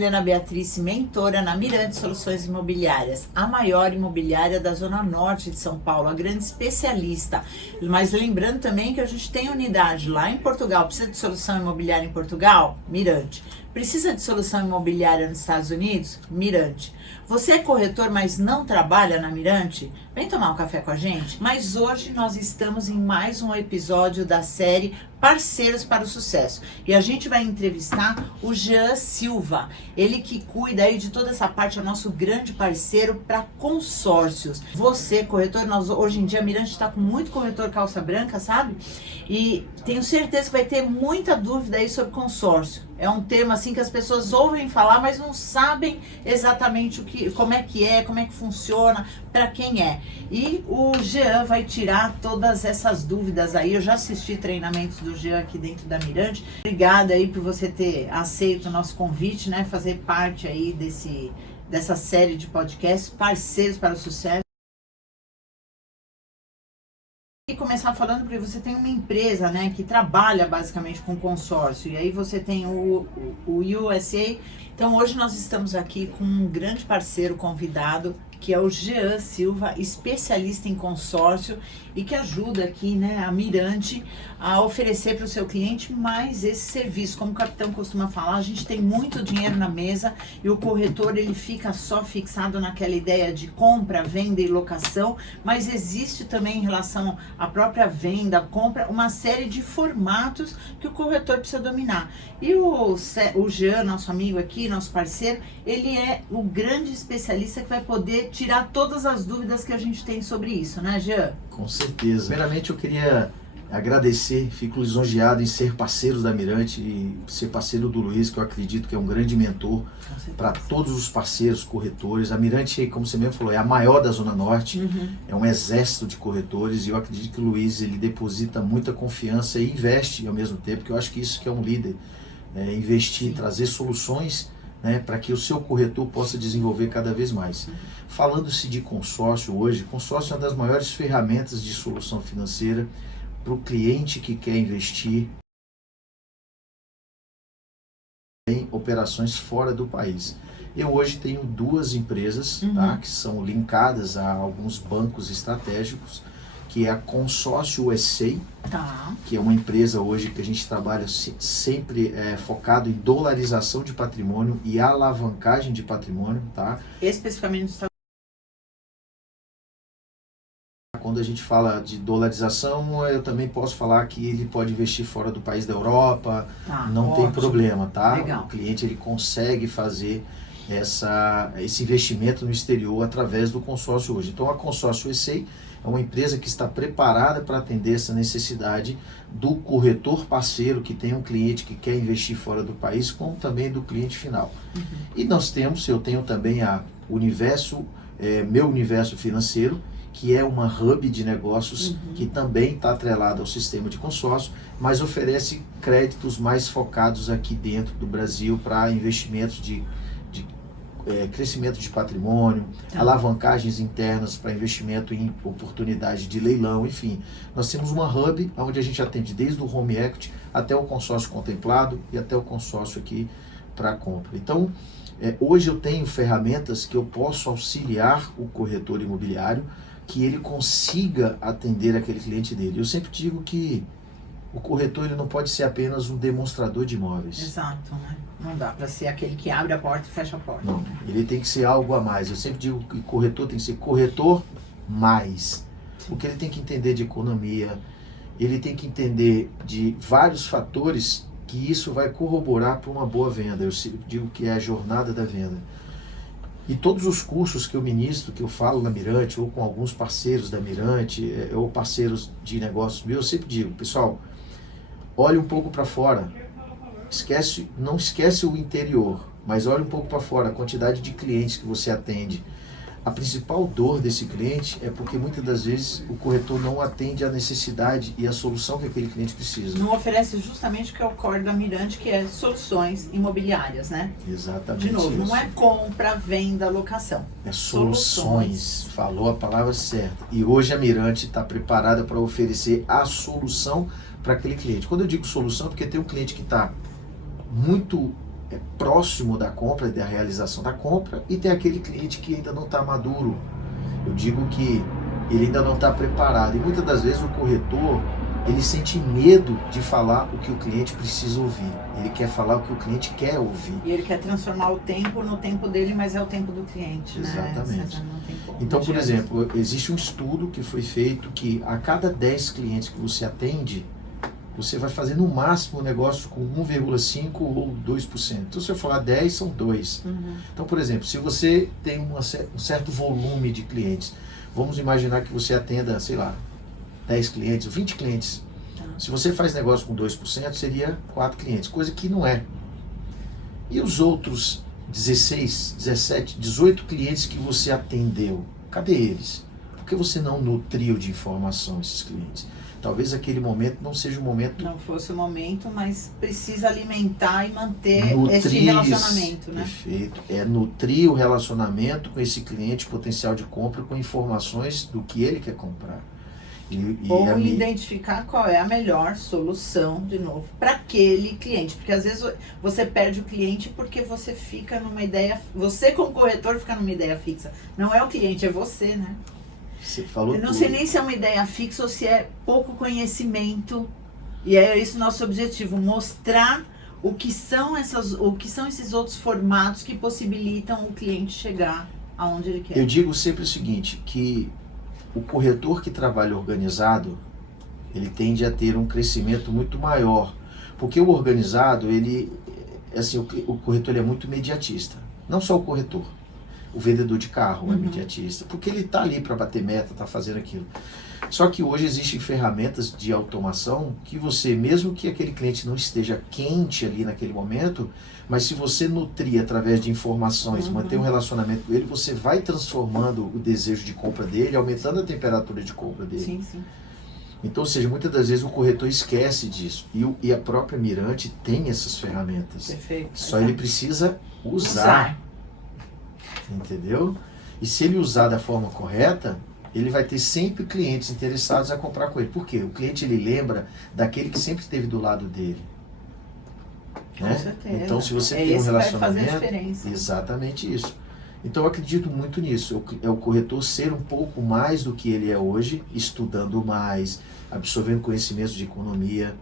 Milena Beatriz, mentora na Mirante Soluções Imobiliárias, a maior imobiliária da Zona Norte de São Paulo, a grande especialista. Mas lembrando também que a gente tem unidade lá em Portugal. Precisa de solução imobiliária em Portugal? Mirante. Precisa de solução imobiliária nos Estados Unidos? Mirante. Você é corretor, mas não trabalha na Mirante? Vem tomar um café com a gente? Mas hoje nós estamos em mais um episódio da série Parceiros para o Sucesso. E a gente vai entrevistar o Jean Silva. Ele que cuida aí de toda essa parte, é o nosso grande parceiro para consórcios. Você, corretor, hoje em dia a Mirante está com muito corretor calça branca, sabe? E tenho certeza que vai ter muita dúvida aí sobre consórcio. É um tema assim que as pessoas ouvem falar, mas não sabem exatamente como é que funciona, para quem é. E o Jean vai tirar todas essas dúvidas aí. Eu já assisti treinamentos do Jean aqui dentro da Mirante. Obrigada aí por você ter aceito o nosso convite, né? Fazer parte aí dessa série de podcasts, Parceiros para o Sucesso. E começar falando, porque você tem uma empresa, né, que trabalha basicamente com consórcio, e aí você tem o USA. Então hoje nós estamos aqui com um grande parceiro convidado, que é o Jean Silva, especialista em consórcio e que ajuda aqui, né, a Mirante a oferecer para o seu cliente mais esse serviço. Como o capitão costuma falar, a gente tem muito dinheiro na mesa e o corretor ele fica só fixado naquela ideia de compra, venda e locação, mas existe também em relação à própria venda, compra, uma série de formatos que o corretor precisa dominar. E o Jean, nosso amigo aqui, nosso parceiro, ele é o grande especialista que vai poder tirar todas as dúvidas que a gente tem sobre isso, né, Jean? Com certeza. Primeiramente eu queria agradecer, fico lisonjeado em ser parceiro da Mirante e ser parceiro do Luiz, que eu acredito que é um grande mentor para todos os parceiros, corretores. A Mirante, como você mesmo falou, é a maior da Zona Norte, é um exército de corretores, e eu acredito que o Luiz ele deposita muita confiança e investe ao mesmo tempo, que eu acho que isso que é um líder, investir, trazer soluções, né, para que o seu corretor possa desenvolver cada vez mais. Falando-se de consórcio hoje, consórcio é uma das maiores ferramentas de solução financeira para o cliente que quer investir em operações fora do país. Eu hoje tenho duas empresas, tá, que são linkadas a alguns bancos estratégicos, que é a Consórcio USA, que é uma empresa hoje que a gente trabalha sempre focado em dolarização de patrimônio e alavancagem de patrimônio, tá? Especificamente nos Estados Unidos. Quando a gente fala de dolarização, eu também posso falar que ele pode investir fora do país da Europa, não tem problema, tá? Legal. O cliente ele consegue fazer esse investimento no exterior através do consórcio hoje. Então a Consórcio USA é uma empresa que está preparada para atender essa necessidade do corretor parceiro que tem um cliente que quer investir fora do país, como também do cliente final. E eu tenho também meu universo financeiro, que é uma hub de negócios que também está atrelado ao sistema de consórcio, mas oferece créditos mais focados aqui dentro do Brasil para investimentos de crescimento de patrimônio, alavancagens internas para investimento em oportunidade de leilão, enfim. Nós temos uma hub onde a gente atende desde o home equity até o consórcio contemplado e até o consórcio aqui para compra. Então, hoje eu tenho ferramentas que eu posso auxiliar o corretor imobiliário que ele consiga atender aquele cliente dele. Eu sempre digo que o corretor ele não pode ser apenas um demonstrador de imóveis. Exato, né? Não dá para ser aquele que abre a porta e fecha a porta. Não, ele tem que ser algo a mais. Eu sempre digo que corretor tem que ser corretor mais. Porque ele tem que entender de economia, ele tem que entender de vários fatores que isso vai corroborar para uma boa venda. Eu digo que é a jornada da venda. E todos os cursos que eu ministro, que eu falo na Mirante, ou com alguns parceiros da Mirante, ou parceiros de negócios meus, eu sempre digo, pessoal, olhe um pouco para fora, não esquece o interior, mas olhe um pouco para fora, a quantidade de clientes que você atende. A principal dor desse cliente é porque muitas das vezes o corretor não atende à necessidade e à solução que aquele cliente precisa. Não oferece justamente o que é o core da Mirante, que é soluções imobiliárias, né? Exatamente. De novo, isso. Não é compra, venda, locação. É soluções. Falou a palavra certa. E hoje a Mirante está preparada para oferecer a solução para aquele cliente. Quando eu digo solução, é porque tem um cliente que está muito próximo da compra, da realização da compra, e tem aquele cliente que ainda não está maduro. Eu digo que ele ainda não está preparado, e muitas das vezes o corretor, ele sente medo de falar o que o cliente precisa ouvir. Ele quer falar o que o cliente quer ouvir. E ele quer transformar o tempo no tempo dele, mas é o tempo do cliente, né? Exatamente. Não tem como. Então, por exemplo, existe um estudo que foi feito que a cada 10 clientes que você atende, você vai fazer no máximo um negócio com 1,5% ou 2%. Então, se eu falar 10, são 2. Então, por exemplo, se você tem um certo volume de clientes, vamos imaginar que você atenda, sei lá, 10 clientes, 20 clientes. Se você faz negócio com 2%, seria 4 clientes, coisa que não é. E os outros 16, 17, 18 clientes que você atendeu, cadê eles? Por que você não nutriu de informação esses clientes? Talvez aquele momento não seja o momento... Não fosse o momento, mas precisa alimentar e manter esse relacionamento, né? Perfeito. É nutrir o relacionamento com esse cliente potencial de compra com informações do que ele quer comprar. Ou identificar qual é a melhor solução, de novo, para aquele cliente. Porque às vezes você perde o cliente porque você fica numa ideia... Você como corretor fica numa ideia fixa. Não é o cliente, é você, né? Você falou Eu não tudo. sei nem se é uma ideia fixa ou se é pouco conhecimento. E é esse o nosso objetivo, mostrar o que são esses outros formatos que possibilitam o cliente chegar aonde ele quer. Eu digo sempre o seguinte, que o corretor que trabalha organizado, ele tende a ter um crescimento muito maior. Porque o organizado, ele, assim, o corretor ele é muito imediatista. Não só o corretor. O vendedor de carro é imediatista, porque ele está ali para bater meta, está fazendo aquilo. Só que hoje existem ferramentas de automação que você, mesmo que aquele cliente não esteja quente ali naquele momento, mas se você nutrir através de informações, manter um relacionamento com ele, você vai transformando o desejo de compra dele, aumentando a temperatura de compra dele. Sim, sim. Então, ou seja, muitas das vezes o corretor esquece disso. E a própria Mirante tem essas ferramentas. Perfeito. Só ele precisa usar. Entendeu? E se ele usar da forma correta, ele vai ter sempre clientes interessados a comprar com ele. Por quê? O cliente, ele lembra daquele que sempre esteve do lado dele. Né? Com certeza. Então, se você tem um relacionamento... Vai fazer a diferença. Exatamente isso. Então, eu acredito muito nisso. É o corretor ser um pouco mais do que ele é hoje, estudando mais, absorvendo conhecimentos de economia.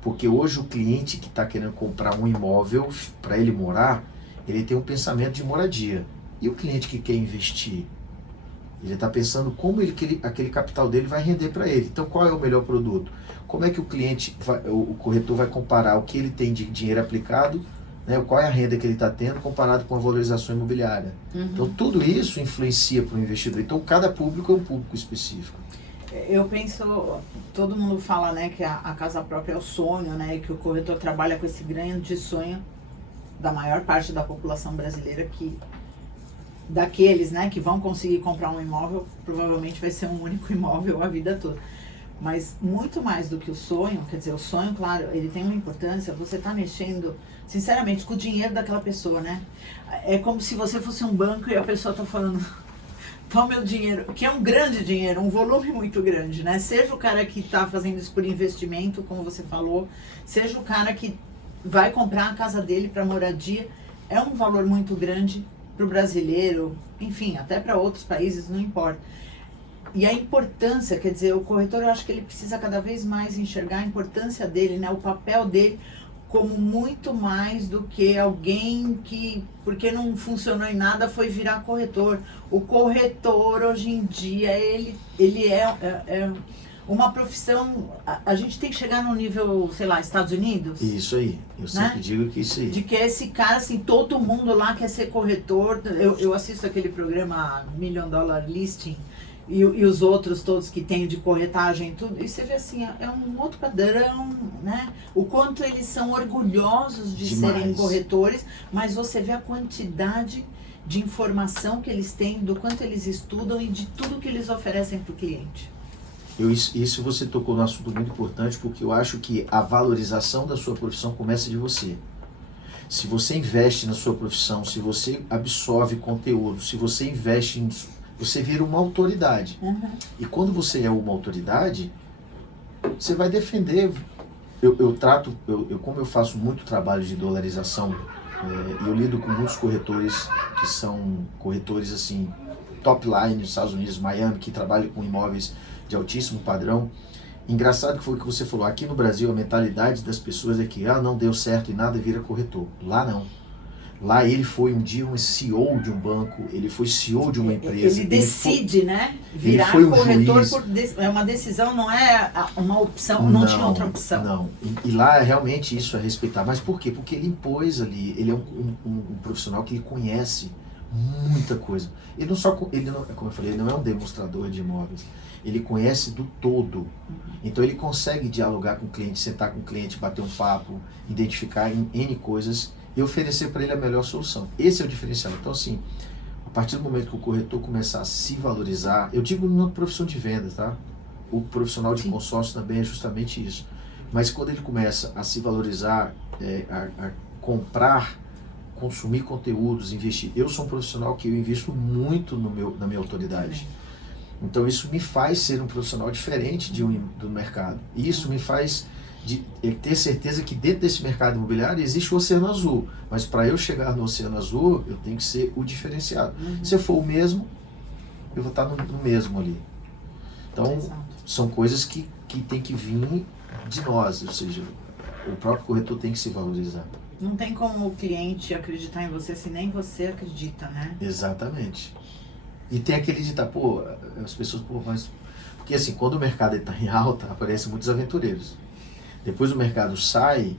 Porque hoje o cliente que está querendo comprar um imóvel para ele morar, ele tem um pensamento de moradia. E o cliente que quer investir? Ele está pensando como aquele capital dele vai render para ele. Então, qual é o melhor produto? Como é que o corretor vai comparar o que ele tem de dinheiro aplicado, né, qual é a renda que ele está tendo comparado com a valorização imobiliária? Então, tudo isso influencia para o investidor. Então, cada público é um público específico. Eu penso, todo mundo fala, né, que a casa própria é o sonho, né, e que o corretor trabalha com esse grande sonho da maior parte da população brasileira, que daqueles, né, que vão conseguir comprar um imóvel, provavelmente vai ser um único imóvel a vida toda. Mas muito mais do que o sonho, quer dizer, o sonho, claro, ele tem uma importância, você está mexendo, sinceramente, com o dinheiro daquela pessoa, né? É como se você fosse um banco e a pessoa está falando, toma meu dinheiro, que é um grande dinheiro, um volume muito grande, né? Seja o cara que está fazendo isso por investimento, como você falou, seja o cara que vai comprar a casa dele para moradia, é um valor muito grande para o brasileiro, enfim, até para outros países, não importa. E a importância, quer dizer, o corretor, eu acho que ele precisa cada vez mais enxergar a importância dele, né, o papel dele, como muito mais do que alguém que, porque não funcionou em nada, foi virar corretor. O corretor, hoje em dia, ele é uma profissão, a gente tem que chegar no nível, sei lá, Estados Unidos. Isso aí, eu sempre digo que isso aí. De que esse cara, assim, todo mundo lá quer ser corretor. Eu assisto aquele programa $1 Million Listing e os outros todos que tem de corretagem e tudo, e você vê assim, é um outro padrão, né? O quanto eles são orgulhosos de serem corretores, mas você vê a quantidade de informação que eles têm, do quanto eles estudam e de tudo que eles oferecem para o cliente. Isso você tocou num assunto muito importante, porque eu acho que a valorização da sua profissão começa de você. Se você investe na sua profissão, se você absorve conteúdo, se você investe em... Você vira uma autoridade. E quando você é uma autoridade, você vai defender. Como eu faço muito trabalho de dolarização eu lido com muitos corretores que são corretores assim, top line nos Estados Unidos, Miami, que trabalham com imóveis de altíssimo padrão. Engraçado que foi o que você falou, aqui no Brasil a mentalidade das pessoas é que não deu certo e nada vira corretor. Lá não. Lá ele foi um dia um CEO de um banco, ele foi CEO de uma empresa. Ele decide, né? Virar foi um corretor juiz. É uma decisão, não é uma opção, não tinha outra opção. Não, e lá realmente isso é respeitar. Mas por quê? Porque ele impôs ali, ele é um profissional que ele conhece muita coisa. Ele não só, ele não, como eu falei, ele não é um demonstrador de imóveis. Ele conhece do todo. Então ele consegue dialogar com o cliente, sentar com o cliente, bater um papo, identificar N coisas e oferecer para ele a melhor solução. Esse é o diferencial. Então assim, a partir do momento que o corretor começar a se valorizar, eu digo na profissão de vendas, tá? O profissional de consórcio também é justamente isso. Mas quando ele começa a se valorizar, a comprar, consumir conteúdos, investir. Eu sou um profissional que eu invisto muito na minha autoridade. Então isso me faz ser um profissional diferente do mercado. E isso me faz ter certeza que dentro desse mercado imobiliário existe o oceano azul. Mas para eu chegar no oceano azul, eu tenho que ser o diferenciado. Se eu for o mesmo, eu vou estar no mesmo ali. Então, são coisas que tem que vir de nós. Ou seja, o próprio corretor tem que se valorizar. Não tem como o cliente acreditar em você se nem você acredita, né? Exatamente. E tem aquele de as pessoas, mas... Porque assim, quando o mercado está em alta, aparecem muitos aventureiros. Depois o mercado sai,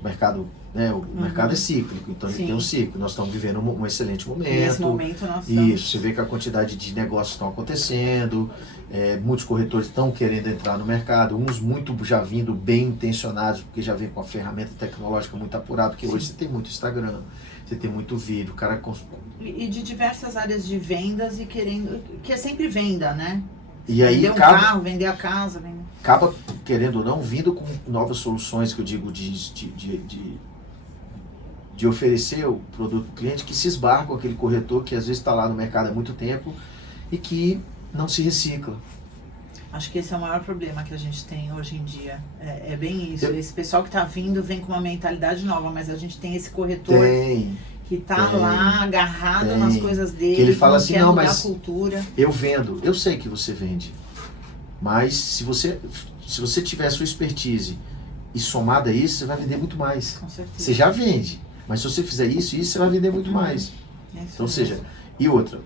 o mercado é cíclico, então ele tem um ciclo. Nós estamos vivendo um excelente momento. Nesse momento nós estamos... Isso, você vê que a quantidade de negócios estão acontecendo, muitos corretores estão querendo entrar no mercado, uns muito já vindo bem intencionados, porque já vem com a ferramenta tecnológica muito apurada, porque hoje você tem muito Instagram, você tem muito vídeo, o cara... E de diversas áreas de vendas e querendo... Que é sempre venda, né? E aí vender carro, vender a casa. Acaba, querendo ou não, vindo com novas soluções, que eu digo, de oferecer o produto para o cliente, que se esbarra com aquele corretor que às vezes está lá no mercado há muito tempo e que não se recicla. Acho que esse é o maior problema que a gente tem hoje em dia. É bem isso. Esse pessoal que está vindo vem com uma mentalidade nova, mas a gente tem esse corretor que está lá agarrado nas coisas dele, que ele fala assim, não, mas cultura. Eu vendo, eu sei que você vende, mas se você tiver a sua expertise e somada a isso, você vai vender muito mais. Com certeza. Você já vende, mas se você fizer isso, você vai vender muito mais. Então, ou seja, e outra,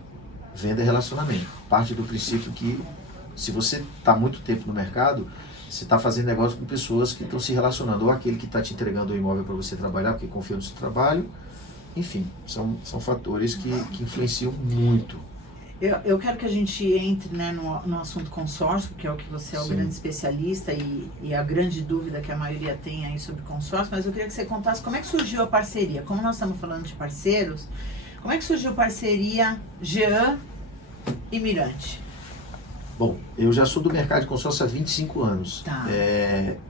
venda é relacionamento. Parte do princípio que se você está muito tempo no mercado, você está fazendo negócio com pessoas que estão se relacionando, ou aquele que está te entregando o imóvel para você trabalhar, porque confia no seu trabalho. Enfim, são fatores que influenciam muito. Eu quero que a gente entre, né, no assunto consórcio, porque é o que você é o grande especialista e a grande dúvida que a maioria tem aí sobre consórcio, mas eu queria que você contasse como é que surgiu a parceria. Como nós estamos falando de parceiros, como é que surgiu a parceria Jean e Mirante? Bom, eu já sou do mercado de consórcio há 25 anos. Tá.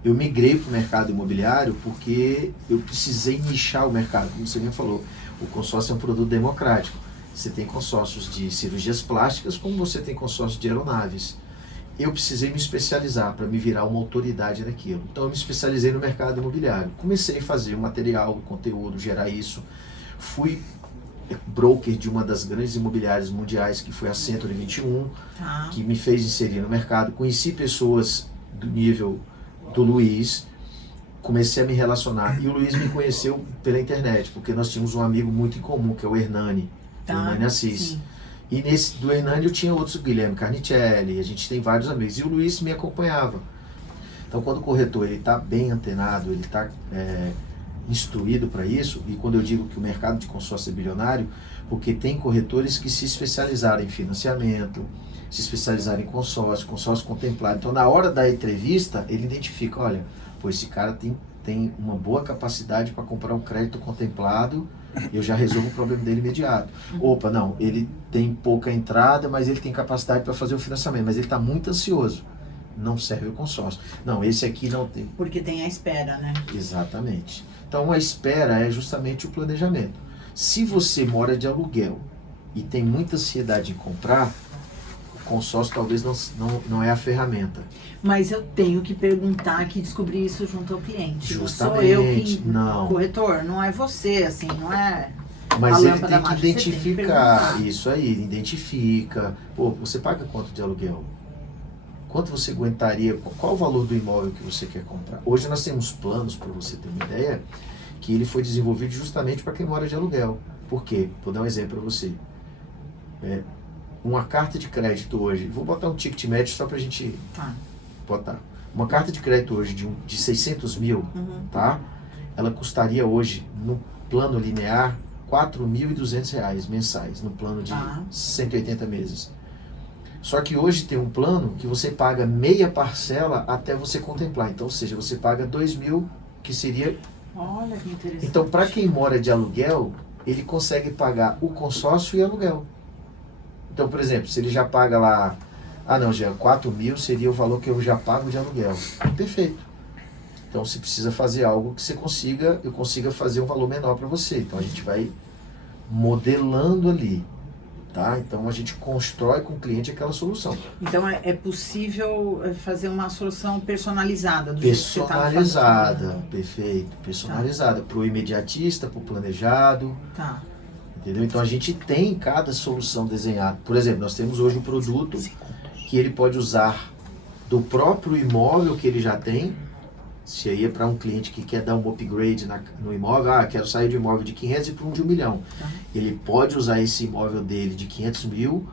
Eu migrei para o mercado imobiliário porque eu precisei nichar o mercado. Como você mesmo falou, o consórcio é um produto democrático. Você tem consórcios de cirurgias plásticas, como você tem consórcios de aeronaves. Eu precisei me especializar para me virar uma autoridade naquilo. Então eu me especializei no mercado imobiliário. Comecei a fazer o material, o conteúdo, gerar isso. Fui broker de uma das grandes imobiliárias mundiais, que foi a Century 21, que me fez inserir no mercado. Conheci pessoas do nível do Luiz, comecei a me relacionar. E o Luiz me conheceu pela internet, porque nós tínhamos um amigo muito em comum, que é o Hernani, Hernani Assis. Sim. E do Hernani eu tinha outros, o Guilherme Carnicelli, a gente tem vários amigos. E o Luiz me acompanhava. Então, quando o corretor está bem antenado, ele está instruído para isso, e quando eu digo que o mercado de consórcio é bilionário, porque tem corretores que se especializaram em financiamento, se especializaram em consórcio contemplado. Então, na hora da entrevista, ele identifica, olha, esse cara tem uma boa capacidade para comprar um crédito contemplado, eu já resolvo o problema dele imediato. Opa, não, ele tem pouca entrada, mas ele tem capacidade para fazer o financiamento, mas ele está muito ansioso. Não serve o consórcio. Não, esse aqui não tem. Porque tem a espera, né? Exatamente. Então a espera é justamente o planejamento. Se você mora de aluguel e tem muita ansiedade em comprar, o consórcio talvez não é a ferramenta. Mas eu tenho que perguntar, que descobrir isso junto ao cliente. Justamente, não sou eu que, não. corretor, não é você, assim, não é... Mas a ele lâmpada tem que mágica, identificar você tem que isso aí, identifica. Pô, você paga quanto de aluguel? Quanto você aguentaria? Qual o valor do imóvel que você quer comprar? Hoje nós temos planos, para você ter uma ideia, que ele foi desenvolvido justamente para quem mora de aluguel. Por quê? Vou dar um exemplo para você. Uma carta de crédito hoje, vou botar um ticket médio só para a gente botar. Uma carta de crédito hoje de 600 mil, tá? Ela custaria hoje, no plano linear, R$4.200 mensais, no plano de 180 meses. Só que hoje tem um plano que você paga meia parcela até você contemplar. Então, ou seja, você paga 2.000, que seria... Olha que interessante. Então, para quem mora de aluguel, ele consegue pagar o consórcio e aluguel. Então, por exemplo, se ele já paga lá... Ah, não, já 4.000 seria o valor que eu já pago de aluguel. Perfeito. Então, você precisa fazer algo que eu consiga fazer um valor menor para você. Então, a gente vai modelando ali. Tá? Então a gente constrói com o cliente aquela solução. Então é possível fazer uma solução personalizada do jeito que você tá fazendo. Perfeito, personalizada para o imediatista, para o planejado. Tá. Entendeu? Então a gente tem cada solução desenhada. Por exemplo, nós temos hoje um produto que ele pode usar do próprio imóvel que ele já tem. Se aí é para um cliente que quer dar um upgrade no imóvel, quero sair de um imóvel de 500 e para um de 1 milhão. Ele pode usar esse imóvel dele de 500 mil,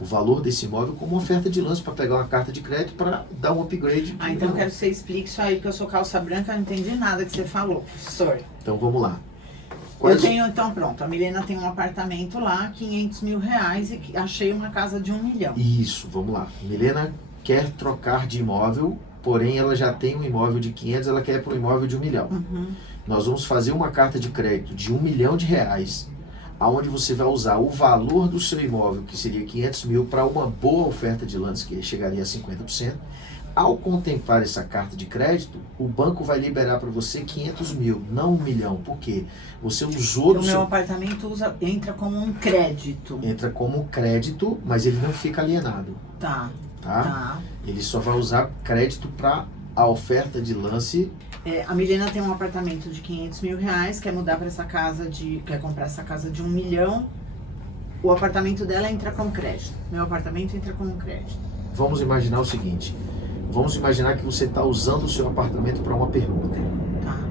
o valor desse imóvel, como oferta de lance para pegar uma carta de crédito para dar um upgrade. Então eu quero que você explique isso aí, porque eu sou calça branca, eu não entendi nada que você falou, professor. Então vamos lá. Eu tenho, então pronto, a Milena tem um apartamento lá, 500 mil reais, e achei uma casa de 1 milhão. Isso, vamos lá. Milena quer trocar de imóvel, porém ela já tem um imóvel de 500, ela quer para um imóvel de 1 milhão. Nós vamos fazer uma carta de crédito de 1 milhão de reais, aonde você vai usar o valor do seu imóvel, que seria 500 mil, para uma boa oferta de lance, que chegaria a 50%. Ao contemplar essa carta de crédito, o banco vai liberar para você 500 mil, não 1 milhão. Por quê? Você usou... Então, o meu apartamento entra como um crédito. Entra como crédito, mas ele não fica alienado. Tá. Ele só vai usar crédito para a oferta de lance. A Milena tem um apartamento de 500 mil reais, quer mudar para essa casa quer comprar essa casa de 1 milhão. O apartamento dela entra com crédito. Meu apartamento entra com crédito. Vamos imaginar o seguinte. Vamos imaginar que você está usando o seu apartamento para uma permuta.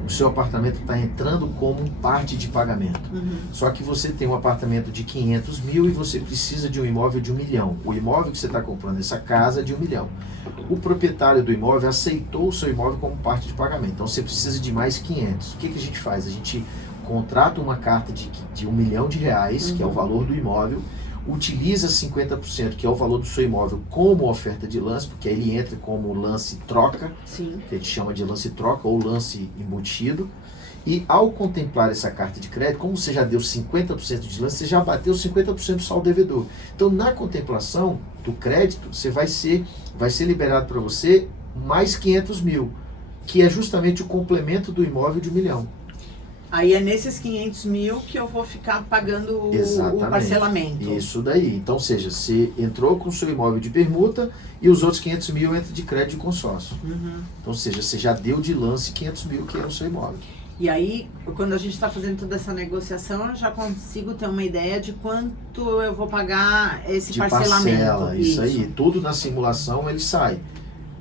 O seu apartamento está entrando como parte de pagamento. Só que você tem um apartamento de 500 mil e você precisa de um imóvel de 1 milhão. O imóvel que você está comprando, essa casa, é de 1 milhão. O proprietário do imóvel aceitou o seu imóvel como parte de pagamento. Então você precisa de mais 500. O que a gente faz? A gente contrata uma carta de 1 milhão de reais, que é o valor do imóvel, utiliza 50%, que é o valor do seu imóvel, como oferta de lance, porque aí ele entra como lance troca, que a gente chama de lance troca ou lance embutido. E ao contemplar essa carta de crédito, como você já deu 50% de lance, você já bateu 50% do saldo devedor. Então, na contemplação do crédito, você vai ser liberado para você mais 500 mil, que é justamente o complemento do imóvel de 1 milhão. Aí é nesses 500 mil que eu vou ficar pagando o parcelamento. Isso daí. Então, ou seja, você entrou com o seu imóvel de permuta e os outros 500 mil entram de crédito de consórcio. Então, ou seja, você já deu de lance 500 mil, que é o seu imóvel. E aí, quando a gente está fazendo toda essa negociação, eu já consigo ter uma ideia de quanto eu vou pagar esse parcelamento. Parcela, isso aí. Tudo na simulação ele sai.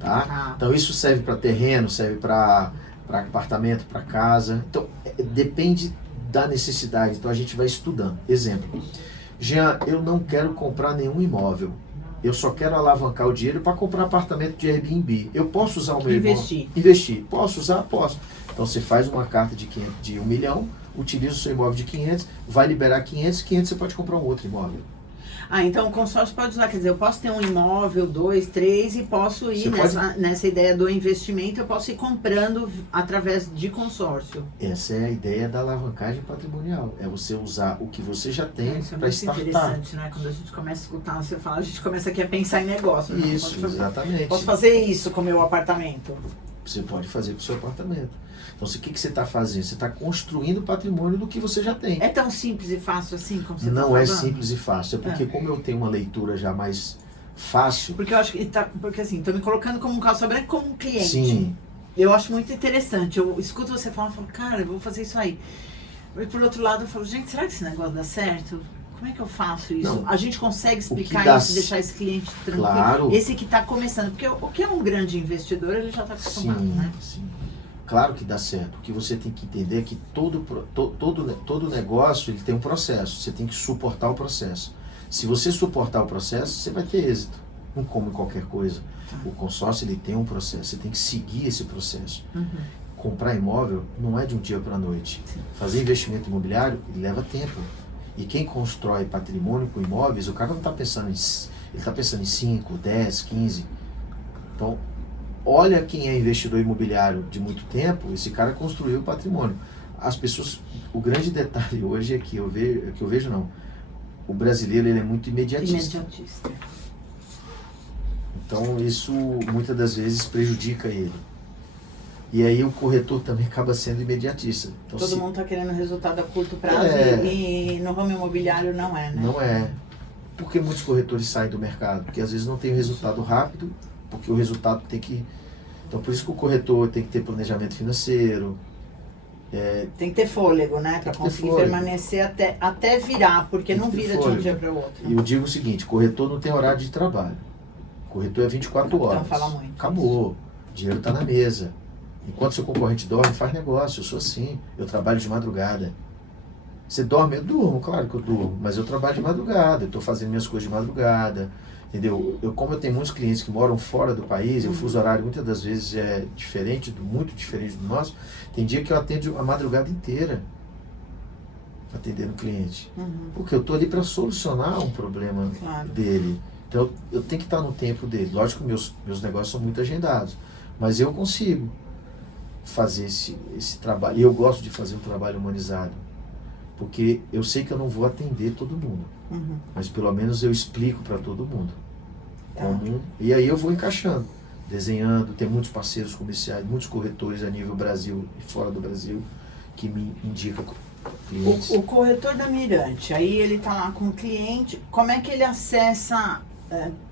Tá? Então, isso serve para terreno, serve para apartamento, para casa. Então, depende da necessidade. Então, a gente vai estudando. Exemplo. Jean, eu não quero comprar nenhum imóvel. Eu só quero alavancar o dinheiro para comprar apartamento de Airbnb. Eu posso usar o meu imóvel? Investir. Posso usar? Posso. Então, você faz uma carta de 1 milhão, utiliza o seu imóvel de 500, vai liberar 500 você pode comprar um outro imóvel. Então o consórcio pode usar, quer dizer, eu posso ter um imóvel, 2, 3 e posso ir nessa ideia do investimento, eu posso ir comprando através de consórcio. Essa é a ideia da alavancagem patrimonial, é você usar o que você já tem para startar. É interessante, né? Quando a gente começa a escutar você fala, a gente começa aqui a pensar em negócio. Né? Isso, exatamente. Posso fazer isso com o meu apartamento? Você pode fazer com o seu apartamento. Então, o que você está fazendo? Você está construindo patrimônio do que você já tem. É tão simples e fácil assim como você está falando? Não é simples e fácil, é porque como eu tenho uma leitura já mais fácil. Porque eu acho que porque assim, tô me colocando como um calça branca, como um cliente. Sim. Eu acho muito interessante. Eu escuto você falar e falo, cara, eu vou fazer isso aí. E por outro lado, eu falo, gente, será que esse negócio dá certo? Como é que eu faço isso? Não. A gente consegue explicar dá isso, deixar esse cliente tranquilo? Claro. Esse que está começando. Porque o que é um grande investidor, ele já está acostumado, né? Sim. Claro que dá certo. O que você tem que entender é que todo negócio ele tem um processo. Você tem que suportar o processo. Se você suportar o processo, você vai ter êxito. Não como em qualquer coisa. O consórcio ele tem um processo. Você tem que seguir esse processo. Comprar imóvel não é de um dia para a noite. Fazer investimento imobiliário ele leva tempo. E quem constrói patrimônio com imóveis, o cara não está pensando ele está pensando em 5, 10, 15. Então, olha quem é investidor imobiliário de muito tempo, esse cara construiu o patrimônio. As pessoas, o grande detalhe hoje é que eu vejo não, o brasileiro ele é muito imediatista. Então isso muitas das vezes prejudica ele. E aí o corretor também acaba sendo imediatista. Então, todo mundo está querendo resultado a curto prazo e no ramo imobiliário não é, né? Não é. Por que muitos corretores saem do mercado? Porque às vezes não tem o resultado rápido, porque o resultado tem que... Então por isso que o corretor tem que ter planejamento financeiro. Tem que ter fôlego, né? Para conseguir permanecer até virar, porque não vira de um dia para o outro. E eu digo o seguinte, corretor não tem horário de trabalho. Corretor é 24 horas. Então fala muito. Acabou. O dinheiro está na mesa. Enquanto seu concorrente dorme, faz negócio. Eu sou assim. Eu trabalho de madrugada. Você dorme? Eu durmo, claro que eu durmo. Mas eu trabalho de madrugada. Eu estou fazendo minhas coisas de madrugada. Entendeu? Como eu tenho muitos clientes que moram fora do país, o fuso horário muitas das vezes é diferente, muito diferente do nosso. Tem dia que eu atendo a madrugada inteira atendendo o cliente. Porque eu estou ali para solucionar um problema dele. Então eu tenho que estar no tempo dele. Lógico que meus negócios são muito agendados. Mas eu consigo fazer esse trabalho. E eu gosto de fazer um trabalho humanizado. Porque eu sei que eu não vou atender todo mundo. Mas pelo menos eu explico para todo mundo. E aí eu vou encaixando, desenhando. Tem muitos parceiros comerciais, muitos corretores a nível Brasil e fora do Brasil que me indicam clientes. O corretor da Mirante, aí ele está lá com o cliente, como é que ele acessa?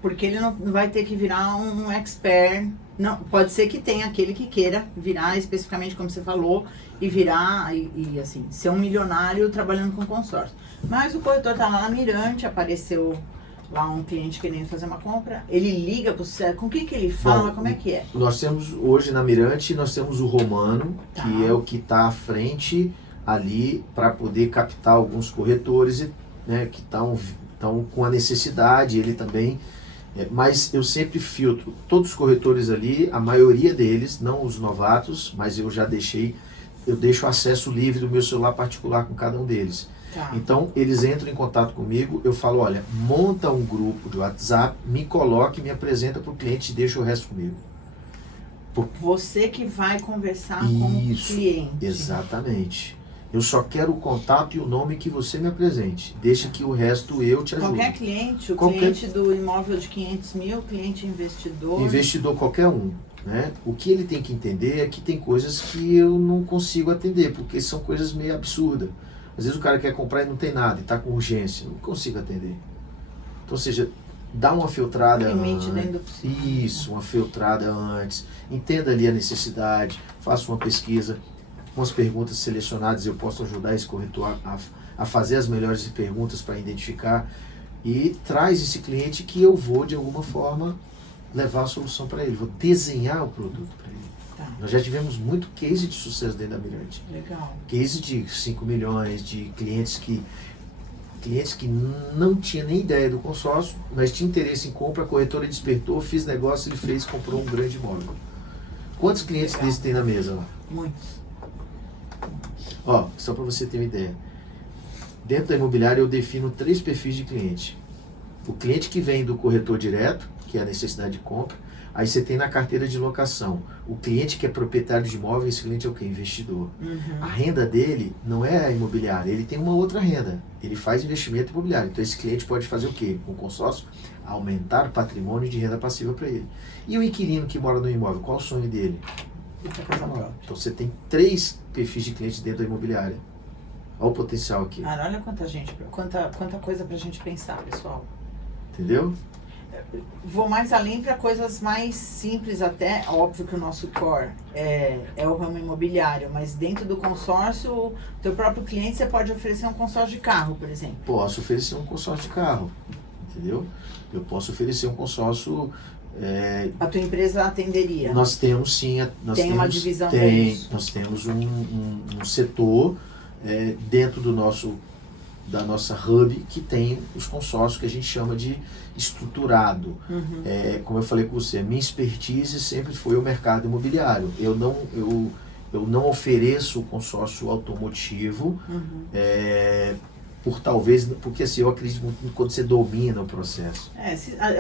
Porque ele não vai ter que virar um expert. Não, pode ser que tenha aquele que queira virar especificamente, como você falou, e virar e assim, ser um milionário trabalhando com consórcio. Mas o corretor está lá na Mirante, apareceu lá um cliente querendo fazer uma compra, ele liga para você, com o que ele fala, como é que é? Nós temos, hoje na Mirante, nós temos o Romano, que é o que está à frente ali para poder captar alguns corretores, né, que estão com a necessidade, ele também, mas eu sempre filtro todos os corretores ali, a maioria deles, não os novatos, mas eu deixo acesso livre do meu celular particular com cada um deles. Então eles entram em contato comigo, eu falo, olha, monta um grupo de WhatsApp, me coloque, me apresenta para o cliente e deixa o resto comigo. Você que vai conversar com o cliente. Exatamente. Eu só quero o contato e o nome que você me apresente. Deixa que o resto eu te ajudo. Qualquer cliente, cliente do imóvel de 500 mil, cliente investidor. Investidor qualquer um. Né? O que ele tem que entender é que tem coisas que eu não consigo atender, porque são coisas meio absurdas. Às vezes o cara quer comprar e não tem nada, e está com urgência. Não consigo atender. Então, ou seja, dá uma filtrada limite antes. Dentro do possível. Isso, uma filtrada antes. Entenda ali a necessidade, faça uma pesquisa. Com as perguntas selecionadas, eu posso ajudar esse corretor a fazer as melhores perguntas para identificar e traz esse cliente que eu vou, de alguma forma, levar a solução para ele. Vou desenhar o produto para ele. Nós já tivemos muito case de sucesso dentro da Mirante. Legal. Case de 5 milhões, de clientes que não tinha nem ideia do consórcio, mas tinha interesse em compra, a corretora despertou, fiz negócio, ele fez, comprou um grande imóvel. Quantos clientes desses tem na mesa lá? Muitos. Ó, só para você ter uma ideia. Dentro da imobiliária eu defino 3 perfis de cliente. O cliente que vem do corretor direto, que é a necessidade de compra. Aí você tem na carteira de locação o cliente que é proprietário de imóvel, esse cliente é o quê? Investidor. A renda dele não é a imobiliária, ele tem uma outra renda. Ele faz investimento imobiliário. Então esse cliente pode fazer o quê? Com o consórcio, aumentar o patrimônio de renda passiva para ele. E o inquilino que mora no imóvel, qual o sonho dele? Então você tem 3 perfis de clientes dentro da imobiliária. Olha o potencial aqui. Olha quanta coisa pra gente pensar, pessoal. Entendeu? vou mais além para coisas mais simples até. Óbvio que o nosso core é o ramo imobiliário, mas dentro do consórcio, o teu próprio cliente, você pode oferecer um consórcio de carro, por exemplo. Posso oferecer um consórcio de carro, entendeu? Eu posso oferecer um consórcio... A tua empresa atenderia? Nós temos sim... Uma divisão para isso? Nós temos um setor dentro da nossa hub que tem os consórcios que a gente chama de estruturado. Uhum. Como eu falei com você, a minha expertise sempre foi o mercado imobiliário. Eu não ofereço o consórcio automotivo, Uhum. Porque assim, eu acredito muito quando você domina o processo.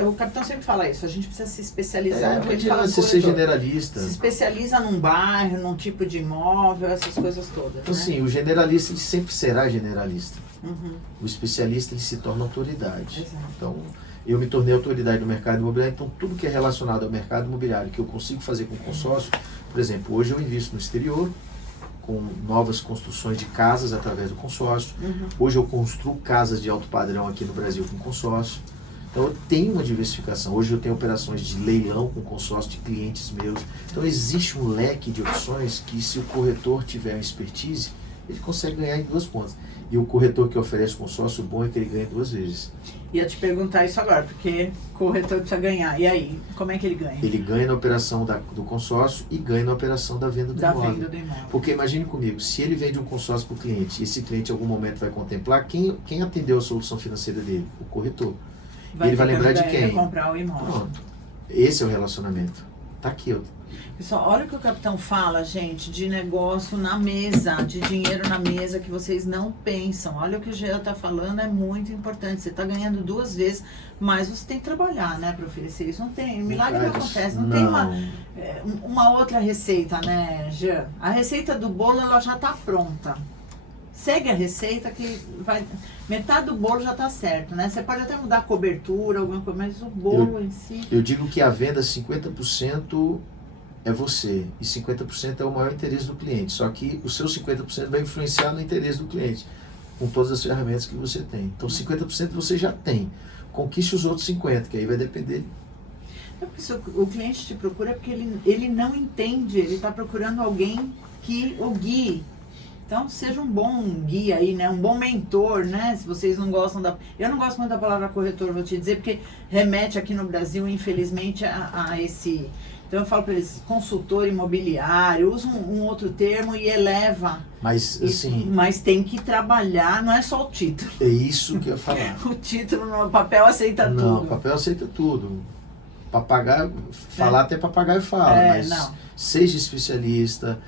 O capitão sempre fala isso, a gente precisa se especializar. Não adianta você ser generalista. Se especializa num bairro, num tipo de imóvel, essas coisas todas. Então, né? Assim, o generalista ele sempre será generalista. Uhum. O especialista ele se torna autoridade. Exato. Então, eu me tornei autoridade no mercado imobiliário, então tudo que é relacionado ao mercado imobiliário que eu consigo fazer com consórcio, por exemplo, hoje eu invisto no exterior, com novas construções de casas através do consórcio. Uhum. Hoje eu construo casas de alto padrão aqui no Brasil com consórcio. Então eu tenho uma diversificação. Hoje eu tenho operações de leilão com consórcio de clientes meus. Então existe um leque de opções que, se o corretor tiver uma expertise, ele consegue ganhar em 2 pontas. E o corretor que oferece consórcio bom é que ele ganha 2 vezes. Ia te perguntar isso agora, porque o corretor precisa ganhar. E aí, como é que ele ganha? Ele ganha na operação do consórcio e ganha na operação da venda do imóvel. Venda do imóvel. Porque imagine comigo, se ele vende um consórcio para o cliente e esse cliente em algum momento vai contemplar, quem atendeu a solução financeira dele? O corretor. Ele vai lembrar de quem? Comprar o imóvel. Pronto. Esse é o relacionamento. Tá aqui. Pessoal, olha o que o capitão fala, gente, de negócio na mesa, de dinheiro na mesa, que vocês não pensam. Olha o que o Jean tá falando, é muito importante. Você tá ganhando 2 vezes, mas você tem que trabalhar, né, para oferecer isso. Não tem, milagre não acontece. Não tem uma outra receita, né, Jean? A receita do bolo, ela já tá pronta. Segue a receita que vai... Metade do bolo já tá certo, né? Você pode até mudar a cobertura, alguma coisa, mas o bolo em si... Eu digo que a venda 50% é você e 50% é o maior interesse do cliente. Só que o seu 50% vai influenciar no interesse do cliente, com todas as ferramentas que você tem. Então 50% você já tem. Conquiste os outros 50%, que aí vai depender. O cliente te procura porque ele não entende, ele está procurando alguém que o guie. Então, seja um bom guia aí, né? Um bom mentor, né? Se vocês não gostam da... Eu não gosto muito da palavra corretor, vou te dizer, porque remete aqui no Brasil, infelizmente, a esse... Então, eu falo para eles, consultor imobiliário, usa um outro termo e eleva. Mas, assim... Mas tem que trabalhar, não é só o título. É isso que eu ia falar. O título, no papel aceita tudo. Não, o papel aceita tudo. Papagaio, falar até papagaio fala, mas não. Seja especialista...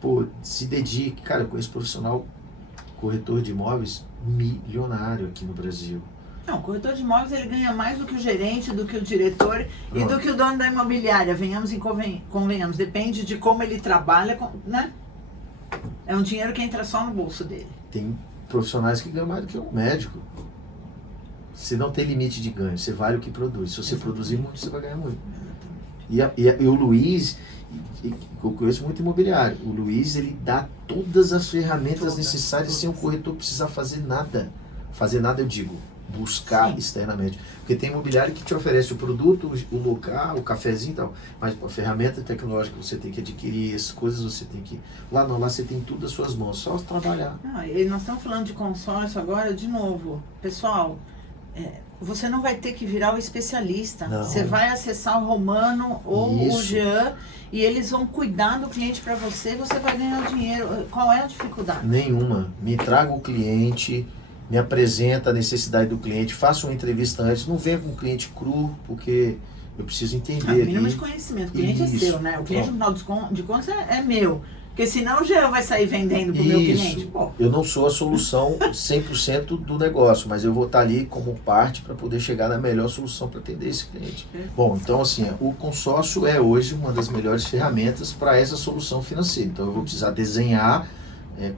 Pô, se dedique. Cara, eu conheço profissional, corretor de imóveis milionário aqui no Brasil. Não, o corretor de imóveis ele ganha mais do que o gerente, do que o diretor e do que o dono da imobiliária. Venhamos e convenhamos. Depende de como ele trabalha, né? É um dinheiro que entra só no bolso dele. Tem profissionais que ganham mais do que um médico. Você não tem limite de ganho, você vale o que produz. Se você produzir muito, você vai ganhar muito. E o Luiz... Eu conheço muito imobiliário. O Luiz, ele dá todas as ferramentas necessárias sem o corretor precisar fazer nada. Fazer nada, eu digo, buscar externamente. Porque tem imobiliário que te oferece o produto, o local, o cafezinho e tal, mas a ferramenta tecnológica você tem que adquirir, as coisas você tem que... Lá não, lá você tem tudo às suas mãos, só trabalhar. E nós estamos falando de consórcio agora, de novo. Pessoal, você não vai ter que virar o especialista. Não. Você vai acessar o Romano ou Isso. o Jean e eles vão cuidar do cliente para você e você vai ganhar dinheiro. Qual é a dificuldade? Nenhuma. Me traga o cliente, me apresenta a necessidade do cliente, faça uma entrevista antes, não venha com o cliente cru, porque eu preciso entender. Mínimo de conhecimento. O cliente é seu, né? O cliente, no final de contas, é meu. Porque senão o Jean vai sair vendendo pro meu cliente. Pô. Eu não sou a solução 100% do negócio, mas eu vou estar ali como parte para poder chegar na melhor solução para atender esse cliente. Bom, então assim, o consórcio é hoje uma das melhores ferramentas para essa solução financeira. Então eu vou precisar desenhar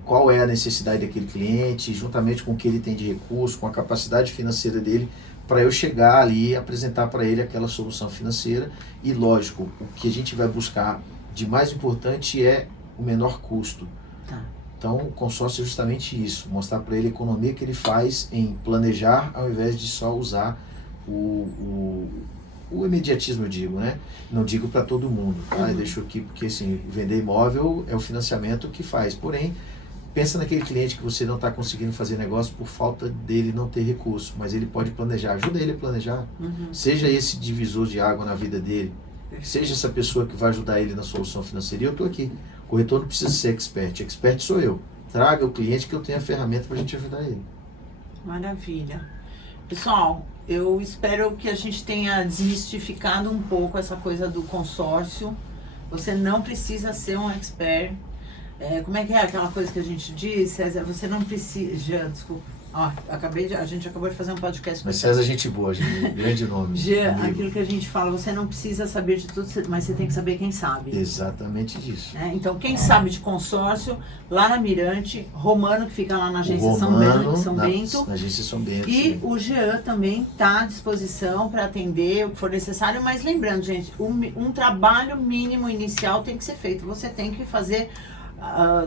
qual é a necessidade daquele cliente, juntamente com o que ele tem de recurso, com a capacidade financeira dele, para eu chegar ali e apresentar para ele aquela solução financeira. E lógico, o que a gente vai buscar de mais importante é o menor custo. Então, o consórcio é justamente isso, mostrar para ele a economia que ele faz em planejar ao invés de só usar o imediatismo, eu digo, né? Não digo para todo mundo, tá? Eu deixo aqui porque, assim, vender imóvel é o financiamento que faz. Porém, pensa naquele cliente que você não está conseguindo fazer negócio por falta dele não ter recurso, mas ele pode planejar. Ajuda ele a planejar. Seja esse divisor de água na vida dele. Seja essa pessoa que vai ajudar ele na solução financeira. E eu estou aqui. O corretor não precisa ser expert. Expert sou eu. Traga o cliente que eu tenho a ferramenta para a gente ajudar ele. Maravilha. Pessoal, eu espero que a gente tenha desmistificado um pouco essa coisa do consórcio. Você não precisa ser um expert. Como é que é aquela coisa que a gente diz, César? Você não precisa... Desculpa. A gente acabou de fazer um podcast. Mas César, gente boa, gente, grande nome. Aquilo que a gente fala, você não precisa saber de tudo, mas você tem que saber quem sabe. Exatamente disso. Então, quem sabe de consórcio, lá na Mirante, Romano, que fica lá na agência São Bento. Na agência São Bento. E sim. o Jean também está à disposição para atender o que for necessário. Mas lembrando, gente, um trabalho mínimo inicial tem que ser feito. Você tem que fazer...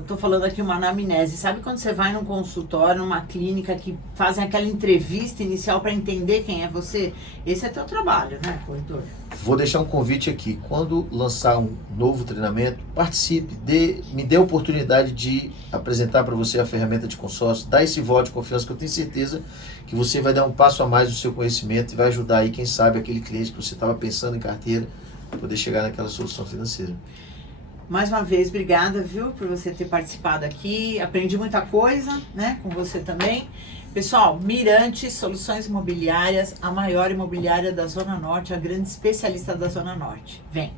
Estou falando aqui uma anamnese. Sabe quando você vai num consultório, numa clínica, que fazem aquela entrevista inicial para entender quem é você? Esse é teu trabalho, né, corretor? Vou deixar um convite aqui. Quando lançar um novo treinamento, participe, me dê a oportunidade de apresentar para você a ferramenta de consórcio, dá esse voto de confiança que eu tenho certeza que você vai dar um passo a mais no seu conhecimento e vai ajudar aí, quem sabe, aquele cliente que você estava pensando em carteira, para poder chegar naquela solução financeira. Mais uma vez, obrigada, viu, por você ter participado aqui. Aprendi muita coisa, né, com você também. Pessoal, Mirante Soluções Imobiliárias, a maior imobiliária da Zona Norte, a grande especialista da Zona Norte. Vem!